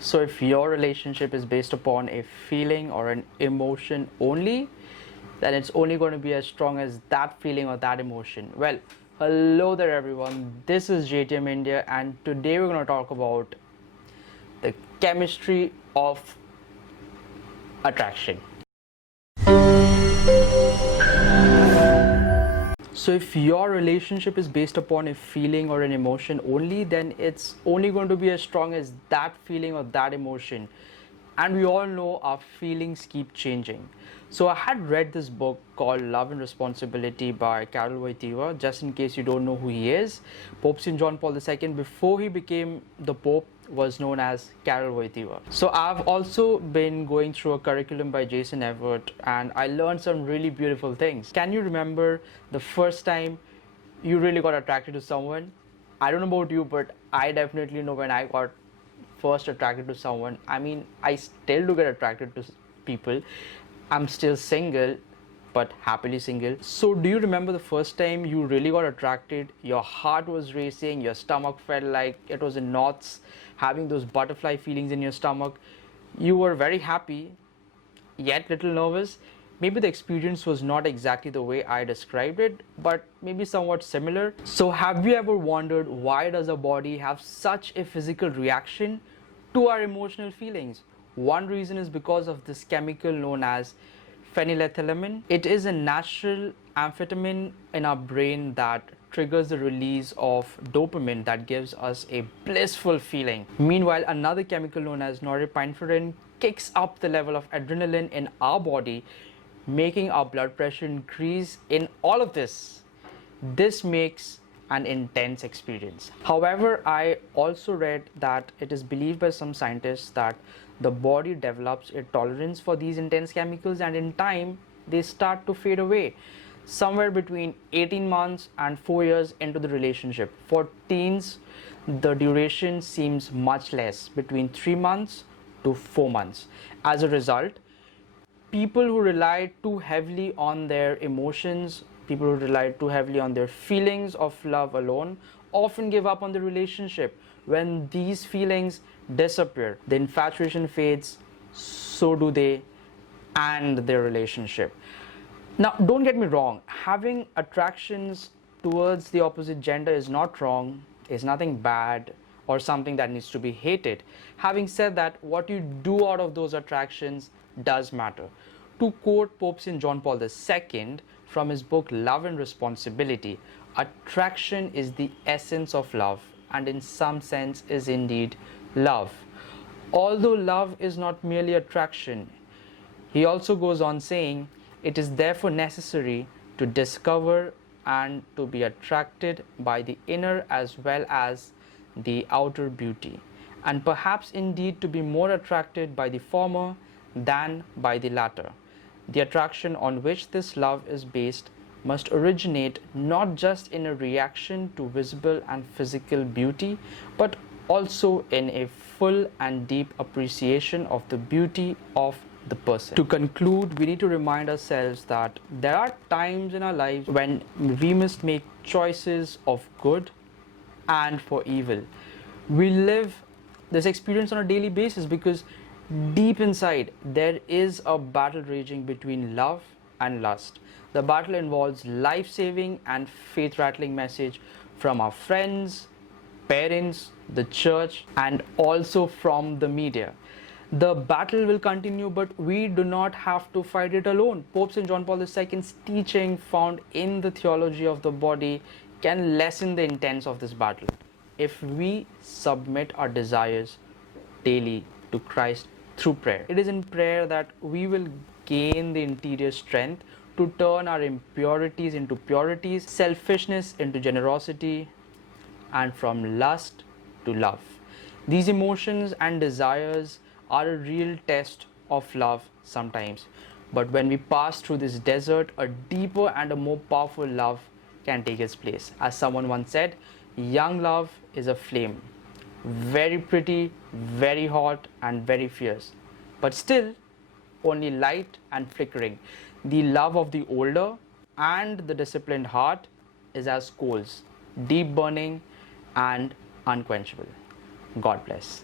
So if your relationship is based upon a feeling or an emotion only, then it's only going to be as strong as that feeling or that emotion. Well, hello there everyone. This is JTM India and today we're going to talk about the chemistry of attraction. So if your relationship is based upon a feeling or an emotion only, then it's only going to be as strong as that feeling or that emotion. And we all know our feelings keep changing. So I had read this book called Love and Responsibility by Karol Wojtyła. Just in case you don't know who he is, Pope St. John Paul II, before he became the Pope, was known as Karol Wojtyła. So I've also been going through a curriculum by Jason Evert and I learned some really beautiful things. Can you remember the first time you really got attracted to someone? I don't know about you, but I definitely know when I got first attracted to someone. I mean, I still do get attracted to people. I'm still single, but happily single. So do you remember the first time you really got attracted? Your heart was racing, your stomach felt like it was in knots, having those butterfly feelings in your stomach. You were very happy, yet little nervous. Maybe the experience was not exactly the way I described it, but maybe somewhat similar. So have you ever wondered, why does our body have such a physical reaction to our emotional feelings? One reason is because of this chemical known as phenylethylamine. It is a natural amphetamine in our brain that triggers the release of dopamine that gives us a blissful feeling. Meanwhile, another chemical known as norepinephrine kicks up the level of adrenaline in our body, making our blood pressure increase. In all of this makes an intense experience. However, I also read that it is believed by some scientists that the body develops a tolerance for these intense chemicals and in time they start to fade away somewhere between 18 months and 4 years into the relationship. For teens, the duration seems much less, between 3 months to 4 months. As a result, people who rely too heavily on their emotions, people who rely too heavily on their feelings of love alone, often give up on the relationship. When these feelings disappear, the infatuation fades, so do they, and their relationship. Now, don't get me wrong, having attractions towards the opposite gender is not wrong, is nothing bad or something that needs to be hated. Having said that, what you do out of those attractions does matter. To quote Pope St. John Paul II from his book Love and Responsibility, attraction is the essence of love and in some sense is indeed love. Although love is not merely attraction, he also goes on saying, it is therefore necessary to discover and to be attracted by the inner as well as the outer beauty, and perhaps indeed to be more attracted by the former than by the latter. The attraction on which this love is based must originate not just in a reaction to visible and physical beauty, but also in a full and deep appreciation of the beauty of the person. To conclude, we need to remind ourselves that there are times in our lives when we must make choices of good and for evil. We live this experience on a daily basis because deep inside there is a battle raging between love and lust. The battle involves life-saving and faith-rattling message from our friends, parents, the church, and also from the media. The battle will continue, but we do not have to fight it alone. Pope St. John Paul II's teaching found in the theology of the body can lessen the intense of this battle if we submit our desires daily to Christ through prayer. It is in prayer that we will gain the interior strength to turn our impurities into purities, selfishness into generosity, and from lust to love. These emotions and desires are a real test of love sometimes. But when we pass through this desert, a deeper and a more powerful love can take its place. As someone once said, young love is a flame, very pretty, very hot, and very fierce, but still only light and flickering. The love of the older and the disciplined heart is as coals, deep burning and unquenchable. God bless.